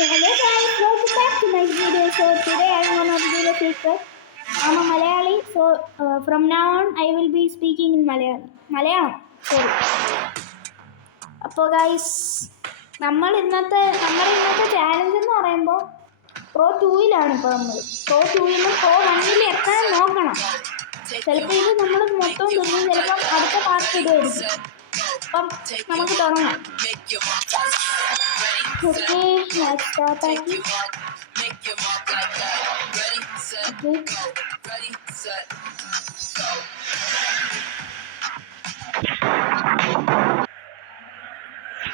So hello guys, welcome back to my video. So today I am gonna do the secret. I'm a Malayali, so from now on I will be speaking in Malayalam. Sorry. അപ്പോൾ guys നമ്മുടെ ഇന്നത്തെ challenge എന്ന് പറയുമ്പോൾ Pro 2-ലാണ് ഇപ്പോൾ നമ്മൾ. Pro 2-ൽ Pro 1-ൽ എത്താൻ നോക്കണം. ചിലപ്പോൾ ഇത് നമ്മൾ മൊത്തം തിന്നും, ചിലപ്പം അടുത്ത പാർട്ട് ഇടുമായിരിക്കും. അപ്പം നമുക്ക് തുടങ്ങാം. ഓക്കെ, സ്റ്റാർട്ടാക്കി.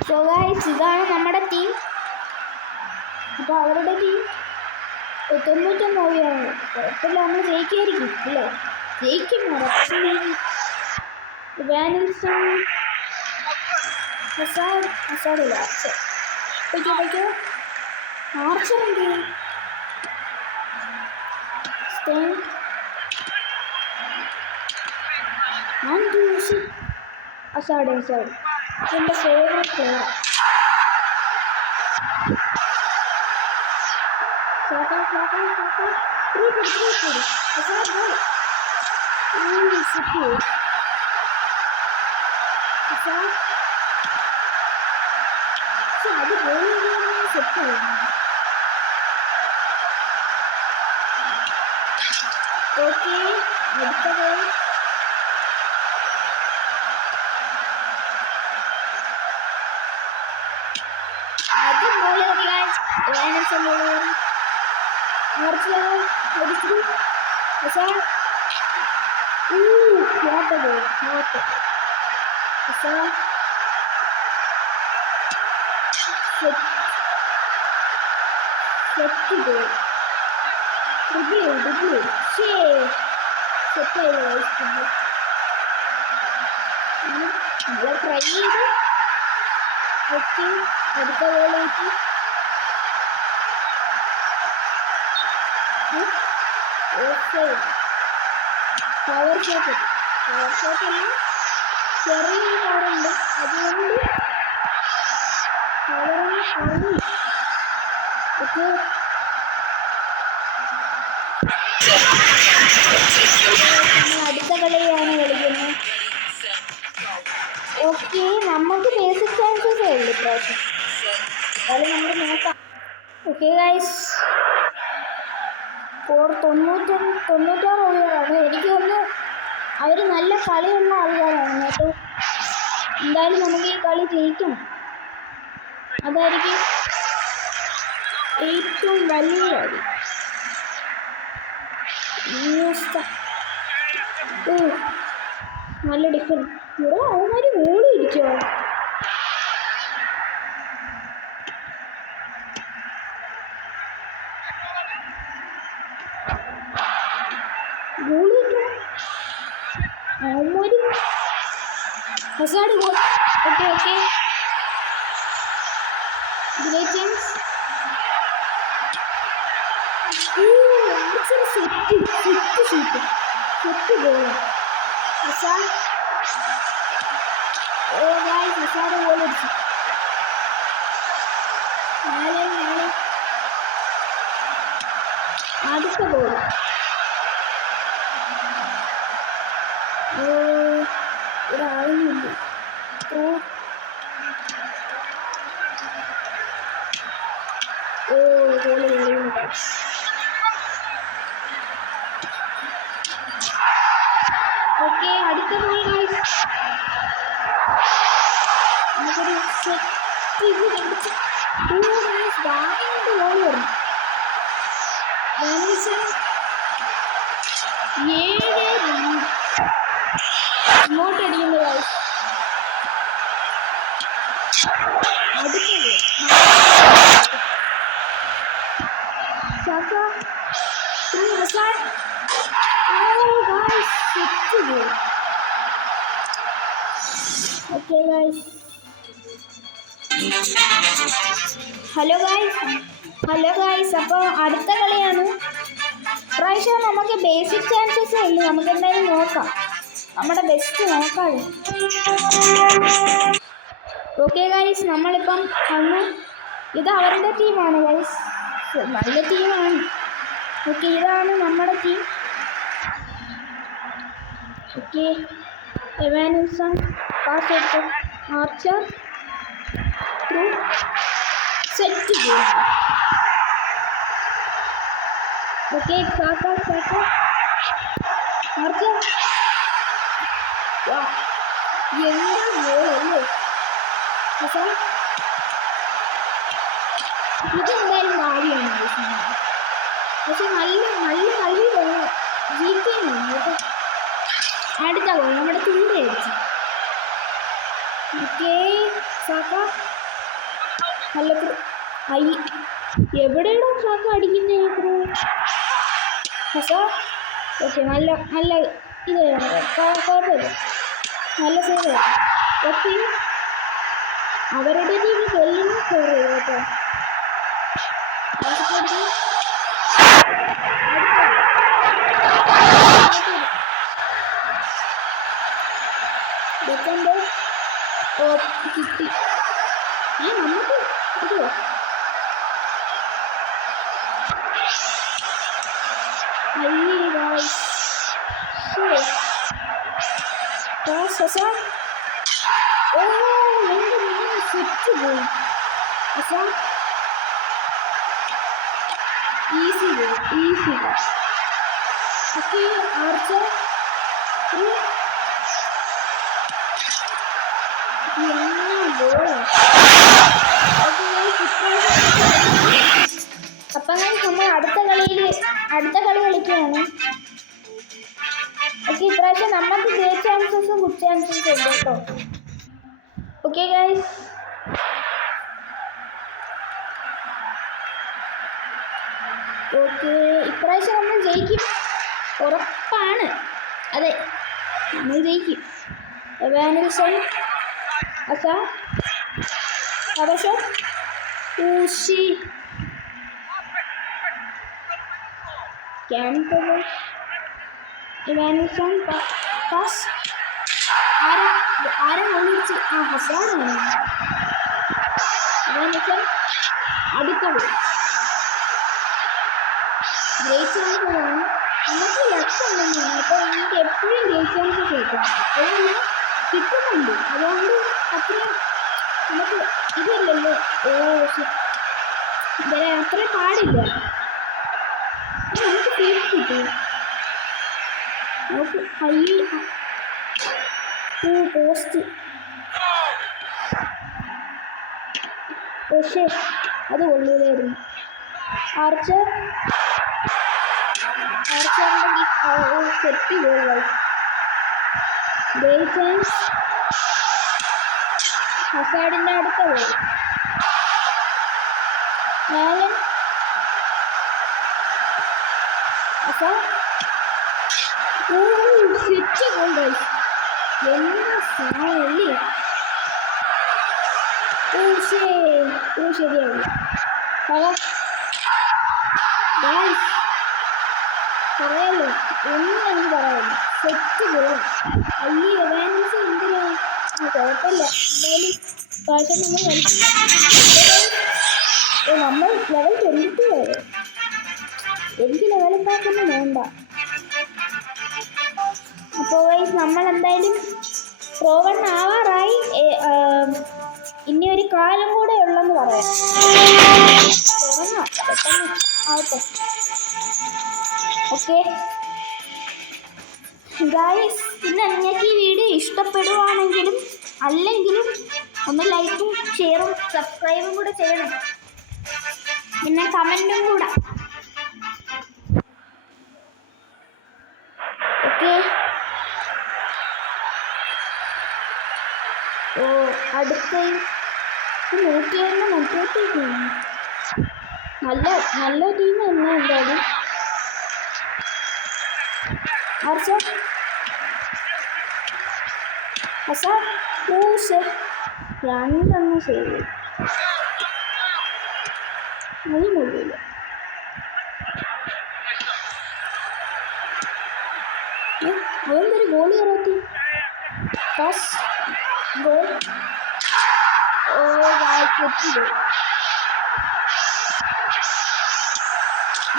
സോ ഗൈസ്, ഇതാണ് നമ്മുടെ ടീം. അപ്പോൾ അവരുടെ ടീം 99 ഓവിയാണ്. കുഴപ്പമില്ല, നമ്മൾ ജയിക്കുമായിരിക്കും അല്ലേ? ജയിക്കും. വാനിൽസൺ ഹസാഡില്ല, പയ്ക്കോ ആർച്ചർ എന്ത് ചെയ്യും? ഹസാഡ് എൻ്റെ ഫേവറേറ്റ് പ്ലെയർ. അത് സെറ്റ് ഓക്കെ. അടുത്ത ഗോൾ ആദ്യം ഗോൾ നമ്മൾ ട്രൈ ചെയ്ത് ഓക്കെ. അടുത്ത ഗോളിലേക്ക് പവർ ഷോട്ട് അല്ല, ചെറിയൊരു പവറുണ്ട്, അതുകൊണ്ട് പവറിന് കുറഞ്ഞു. ഓക്കെ, നമ്മൾ അടുത്ത കളിയാണ് കളിക്കുന്നത്. ഓക്കെ, നമുക്ക് ബേസിക് ചാൻസസേ ഉള്ളൂ ഇപ്രാവശ്യം, അതായത് നമ്മൾ നോക്കാം. Okay guys, 96 ഓവിയറാണ്. എനിക്ക് തോന്നുന്നു അവർ നല്ല കളിയുള്ള ആൾക്കാരാണ് കേട്ടോ. എന്തായാലും നമുക്ക് ഈ കളി ജയിക്കണം, അതായിരിക്കും ഏറ്റവും വലിയ കളി. നല്ല ഡിഫൻസ്. ഇവിടെ അവന്മാര് ഓടി ഇരിക്കുവോ? ഗോളി അവന്മാര് hazard goal. Okay great chance. Set goal. Hazard hazard goal അടിച്ചു. അടുത്ത ഗോൾ. ഒരാളുമില്ല. ഓക്കെ, അടുത്ത ഗോൾ ഗൈസ്. നമുക്കൊരു സെറ്റ് ഇത് കണ്ടിട്ട് ഗോൾ വരും. വാനിൽസൺ 7 ഇങ്ങോട്ട് അടിക്കുന്നു ഗൈസ്. അടുത്തത് ഓക്കെ ഗൈസ്. ഹലോ ഗൈസ്, അപ്പോൾ അടുത്ത കളിയാണ്. പ്രാവശ്യം നമുക്ക് ബേസിക് ചാൻസസ് ഇല്ല, നമുക്ക് എന്തായാലും നോക്കാം, നമ്മുടെ ബെസ്റ്റ് നോക്കാം. ഓക്കെ ഗൈസ്, നമ്മളിപ്പം വന്ന് ഇത് അവരുടെ ടീമാണ് ഗൈസ്, നല്ല ടീമാണ്. ഓക്കെ, ഇതാണ് നമ്മുടെ ടീം. ഓക്കെ, എവാനിൽസൺ പാസ് എടുത്തു, ആർച്ചർ ത്രൂ സെറ്റ് ചെയ്തു. ഓക്കെ, ആർച്ചർ എന്താ ഗോളല്ലേ. ഇതെന്തായാലും ഭാവിയാണ് പക്ഷെ നല്ല നല്ല കളി ജയിക്കുകയാണ് കേട്ടോ. അടുത്ത ഗോൾ നമ്മുടെ കൂടെ അടിച്ചു. ഓക്കെ, സാക്ക നല്ല എവിടെയാണോ സാക്ക അടിക്കുന്നത് പക്ഷേ. ഓക്കെ, നല്ല നല്ല ഇത് കുഴപ്പമില്ല, നല്ല സേവ്. ഓക്കെ, അവരുടെ ടീം വെല്ലിന് സ്കോർ ചെയ്തു കേട്ടോ. കിട്ടി നമുക്ക് അതോ സെറ്റ് പോയി. Easy easy. ഓക്കെ, ആർച്ചർ അപ്പം നമ്മൾ അടുത്ത കളി കളിക്കുകയാണ്. ഓക്കെ, ഇപ്രാവശ്യം നമുക്ക് ഗ്രേറ്റ് ചാൻസസും ഗുഡ് ചാൻസസും ഉണ്ട് കേട്ടോ. ഓക്കെ ഗൈസ്, ഓക്കെ ഇപ്രാവശ്യം നമ്മൾ ജയിക്കും, ഉറപ്പാണ്. അതെ, നമ്മൾ ജയിക്കും. എവാനിൽസൺ അവശം ഊഷി ക്യാൻപ് ഇവാനിൽസൺ പാസ്. ആരാ വിളിച്ച് ഹസാനാണ്. ഇവാനിൽസൺ അടുത്തത് ഗ്രേറ്റ് ചാൻസാണ്. നമുക്ക് ലക്ഷമുണ്ടെന്ന് അപ്പോൾ എനിക്ക് എപ്പോഴും ഗ്രേറ്റ് ചാൻസസ് കിട്ടും, അതുകൊണ്ട് കിട്ടുന്നുണ്ട്. അതുകൊണ്ട് അത്രയും നമുക്ക് ഇതില്ലല്ലോ. അത്ര പാടില്ല, നമുക്ക് ഫീസ് കിട്ടും. നമുക്ക് പോസ്റ്റ് പക്ഷേ അത് കൊള്ളൂലായിരുന്നു. ആർച്ചറിൻ്റെ സെറ്റ് ഗോൾ ഗ്രേറ്റ് ചാൻസ്. ഹസാഡിൻ്റെ അടുത്ത ഗോൾ നാലൻ സെറ്റ് ഗോൾ. എന്താ സാധനല്ലേ. ശരിയായി പറയാലോ, ഒന്നും എനിക്ക് പറയാമല്ലോ. Set goal. എവാനിൽസൺ എന്തിനാ കുഴപ്പമില്ല. എന്തായാലും നമ്മൾ ലെവൽ 22 വരെ. എനിക്ക് ലെവൽ പാക്കൊന്നും വേണ്ട. അപ്പോൾ നമ്മൾ എന്തായാലും പ്രോ1 ആവാറായി. ഇനി ഒരു കാലം കൂടെ ഉള്ളെന്ന് പറയാം. തുടങ്ങാം, പെട്ടെന്ന് ആവട്ടെ. ഓക്കെ ഗായ്സ്, പിന്നെ നിങ്ങൾക്ക് ഈ വീഡിയോ ഇഷ്ടപ്പെടുവാണെങ്കിലും അല്ലെങ്കിലും ഒന്ന് ലൈക്കും ഷെയറും സബ്സ്ക്രൈബും കൂടെ ചെയ്യണം, പിന്നെ കമൻറ്റും കൂടെ. ഓക്കെ, അടുത്ത 101 മറ്റേക്ക് നല്ല ടീം തന്നെ എന്തായാലും. രണ്ടെണ്ണം ചെയ്തു അതിനുള്ളില്ല. അതെന്തൊരു ഗോൾ കയറാത്തി ഗോൾ.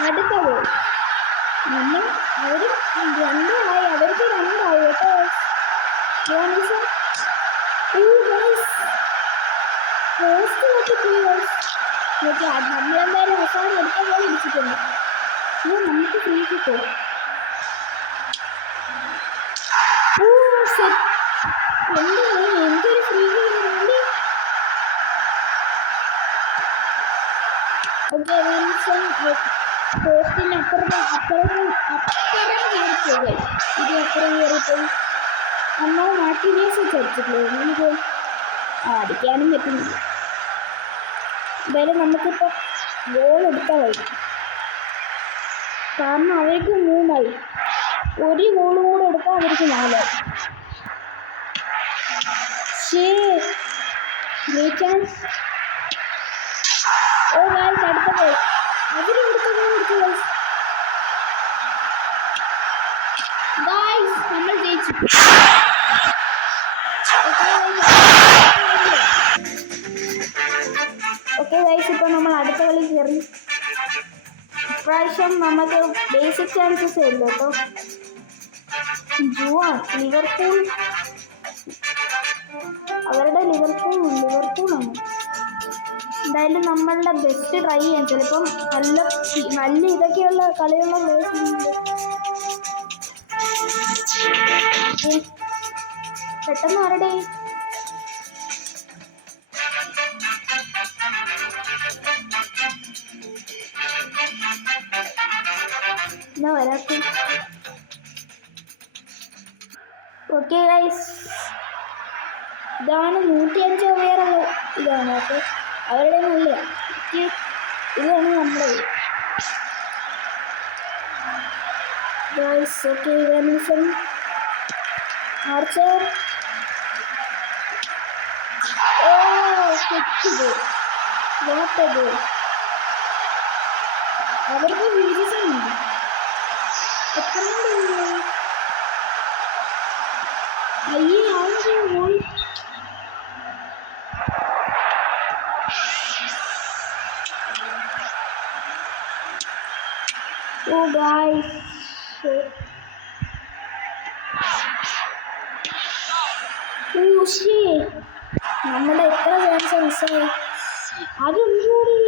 അടുത്ത ഗോൾ നമ്മൾ അവർ രണ്ടായി അവർക്ക് രണ്ടായി കേട്ടോ. പോസ്റ്റ് നോക്കിപ്പോയി നോക്കി നമ്മളെന്തായാലും അവസാനം അടുത്ത ഗോൾ അടിച്ചിട്ടുണ്ട്. ഇത് നമുക്ക് ഫ്രീ കിട്ടോ? എന്തൊരു ഫ്രീ കിട്ടുന്നുണ്ട്. ഓക്കെ പോസ്റ്റിന് അപ്പുറം കയറിപ്പോയി. ഇത് അപ്പുറം കയറിപ്പോയി നമ്മൾ മാറ്റി വീഴ്ച ചടിച്ചിട്ടില്ലേ. എനിക്ക് അടിക്കാനും പറ്റുന്നില്ല. എന്തായാലും നമുക്കിപ്പോൾ ഗോൾ എടുത്താൽ മതി. കാരണം അവർക്ക് 3 ഒരു ഗോളും കൂടെ എടുത്താൽ അവർക്ക് 4. Great chance. ഓ ഗായ്സ് അടുത്ത ഗോൾ അവര് എടുത്ത ഗോൾ എടുത്തു ഗായ്സ്. നമ്മൾ ജയിച്ചു. ഓക്കെ ഗൈസ് ഇപ്പോൾ നമ്മൾ അടുത്ത കളി കയറി. ഇപ്രാവശ്യം നമുക്ക് ബേസിക് ചാൻസസ് ഇല്ല കേട്ടോ. ജുവാൻ ലിവർപൂൾ, അവരുടെ ലിവർപൂളാണ്. എന്തായാലും നമ്മളുടെ ബെസ്റ്റ് ട്രൈ ചെയ്യാം. ചിലപ്പം നല്ല ഇതൊക്കെയുള്ള കളിയുള്ള പ്ലേയേഴ്സ് ഉണ്ട്. പെട്ടെന്ന് ആരുടെ എന്നാ വരാത്ത. ഓക്കെ ഗൈസ് ഇതാണ് 105 ഓവറുള്ള ഇതാണ്. അപ്പോൾ അവരുടെ നല്ല ഇതാണ് നമ്മുടെ guys. Okay venison archer. Oh തെറ്റിത് നോട്ടത്. അവർക്ക് വീഴ്ചയുണ്ട്. അയ്യേ ആദ്യം ഗോൾ. ഓ ഗായ്സ് നമ്മുടെ എത്ര ചാൻസ് മിസ്സായി. അതെന്തോടി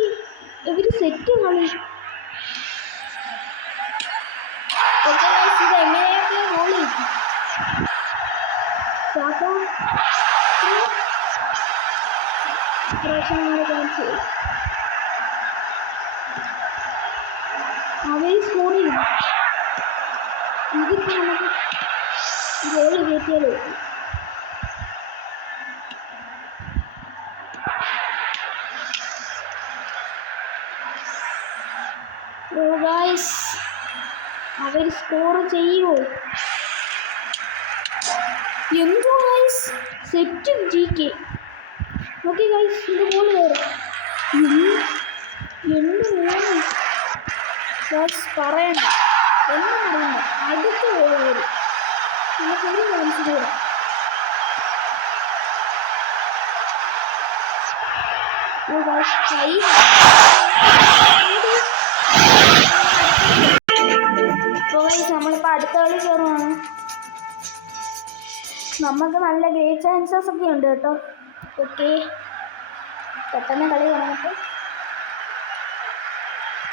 ഇവര് സെറ്റ് കളി. ഓക്കെ ഗായ്സ് ഇത് എങ്ങനെയൊക്കെ ഗോൾ കിട്ടി. ചാൻസ് അവർ സ്കോർ ചെയ്യും. ഇതിപ്പോൾ നമുക്ക് ഗോൾ കയറ്റിയാലോ. ഗായ്സ് അവർ സ്കോർ ചെയ്യുമോ? എന്തോ guys set GK. Okay guys ഇത് ഗോൾ കയറും. ഗായ്സ് പറയണ്ട ഒന്നും പറയണ്ട. അടുത്ത ഗോൾ വരും. നമുക്കൊരു ചാൻസ് കൂടെ. നമ്മളിപ്പോൾ അടുത്ത കളി കയറുവാണ്. നമുക്ക് നല്ല ഗ്രേറ്റ് ചാൻസസ് ഒക്കെ ഉണ്ട് കേട്ടോ. ഓക്കെ പെട്ടെന്ന് കളി കാണാം.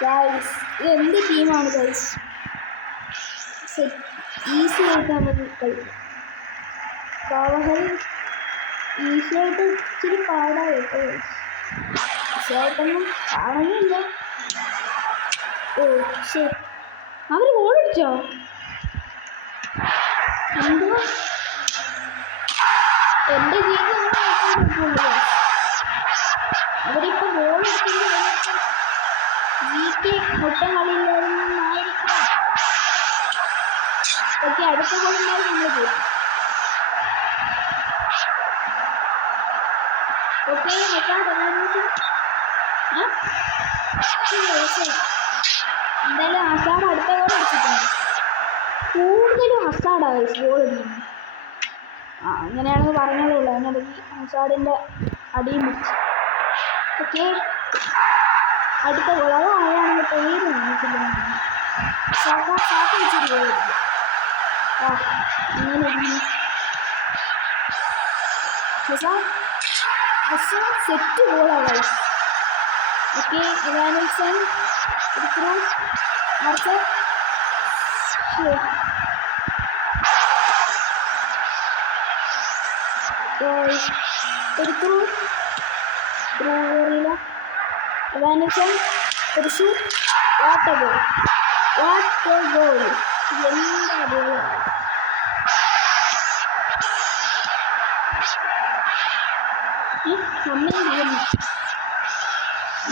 ഗൈസ് എന്ത് ടീമാണ് ഗൈസ്. ഈസി ആയിട്ട് നമുക്ക് കളിക്കാം. കാവഹൽ ഈസി ആയിട്ട് ഇച്ചിരി പാടാണ് കേട്ടോ. ഈസി ആയിട്ടൊന്നും കാണുന്നില്ല. ഓ ശരി അവർ ഗോളടിച്ചോ? എന്തോ എൻ്റെ ജീവിതം അവരിപ്പോൾ ഗോളടിച്ചെങ്കിൽ GK ഒട്ടും കളിയില്ലായിരുന്നായിരിക്കും. ഓക്കെ അടുത്ത ഗോളുണ്ടാവും നമ്മൾ ചെയ്യും. ഓക്കെ എന്തായാലും അസാഡ് അടുത്ത ഗോൾ അടിച്ചിട്ടുണ്ട്. കൂടുതലും അസാഡാണ് ഗോൾ അടിക്കുന്നത്. അങ്ങനെയാണെന്ന് പറഞ്ഞതേ ഉള്ളൂ. അതിനിടയ്ക്ക് അസാഡിൻ്റെ അടിയും പിടിച്ചു. ഓക്കെ അടുത്ത ഗോൾ അത് അയാളുടെ പേര് നമുക്കില്ല സാക്ക വെച്ചിട്ട് പോയിരിക്കും ആ ഇങ്ങനെ സെറ്റ് ഗോളാണ് ഓക്കെ ഇവാനിൽസൺ എടുത്തു അടുത്ത എടുത്തു അറിയില്ല ഇവാനിൽസൺ ഒരു ഷൂട്ട് വാട്ടർ ഗോൾ എന്താ goal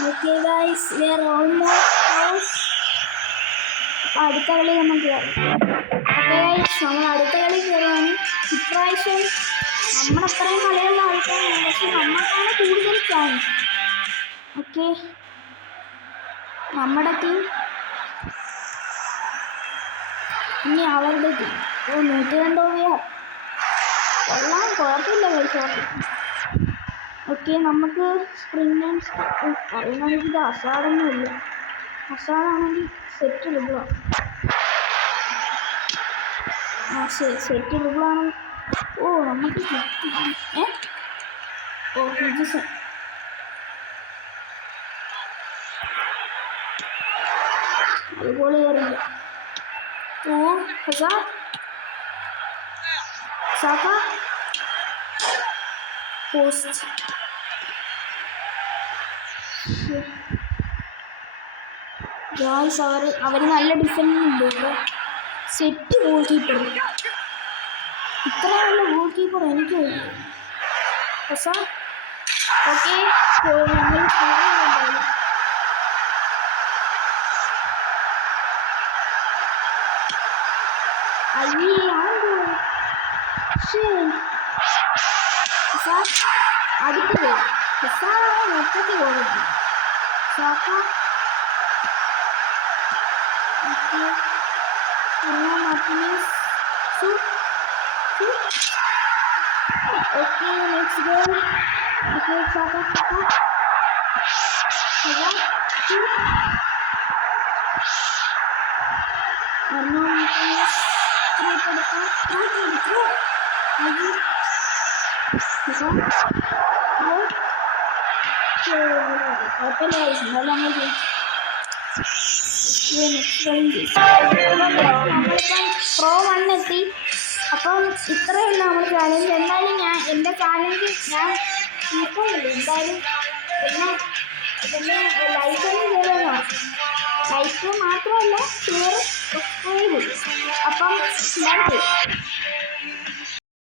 Okay guys, we are almost out. അടുത്ത കളി നമുക്ക് നമ്മൾ അടുത്ത കളി കയറുവാണ് ഇപ്രാവശ്യം നമ്മളത്രയും കളിയുള്ള ആൾക്കാരാണ് പക്ഷെ നമ്മൾക്കാണ് കൂടുതൽ ചാൻസ് ഓക്കെ നമ്മുടെ ടീം ഇനി അവരുടെ ടീം 102 ഓവർ കൊള്ളാൻ കുഴപ്പമില്ല കഴിച്ചോട്ടെ ഓക്കെ നമുക്ക് സ്പ്രിങ് പറയുകയാണെങ്കിൽ ഇത് അസാഡൊന്നുമില്ല അസാഡാണെങ്കിൽ സെറ്റ് ലുബിളാണ് സെറ്റ് ലുബിളാണ് ഓ നമുക്ക് ഹിജസൺ ഗോളി കയറില്ല ഓ സാക്ക പോസ്റ്റ് ഗായ്സ് അവർ നല്ല ഡിഫൻസ് ഉണ്ട് കേട്ടോ സെറ്റ് ഗോൾ കീപ്പർ ഇത്ര നല്ല ഗോൾ കീപ്പർ എനിക്ക് ഓക്കെ നമ്മൾ അടുത്തത് മൊത്തത്തിൽ പോകുന്നു Saka Martinez okay next goal okay Saka Martinez pro 1 എത്തി അപ്പം ഇത്രയല്ല നമ്മൾ ചാലഞ്ച് എന്തായാലും എൻ്റെ ചാലഞ്ച് ഞാൻ നോക്കുന്നില്ല എന്തായാലും ലൈക്കൊന്നും ചെയ്തതാണ് ലൈക്ക് മാത്രമല്ല ഷെയർ സബ്സ്ക്രൈബ് അപ്പം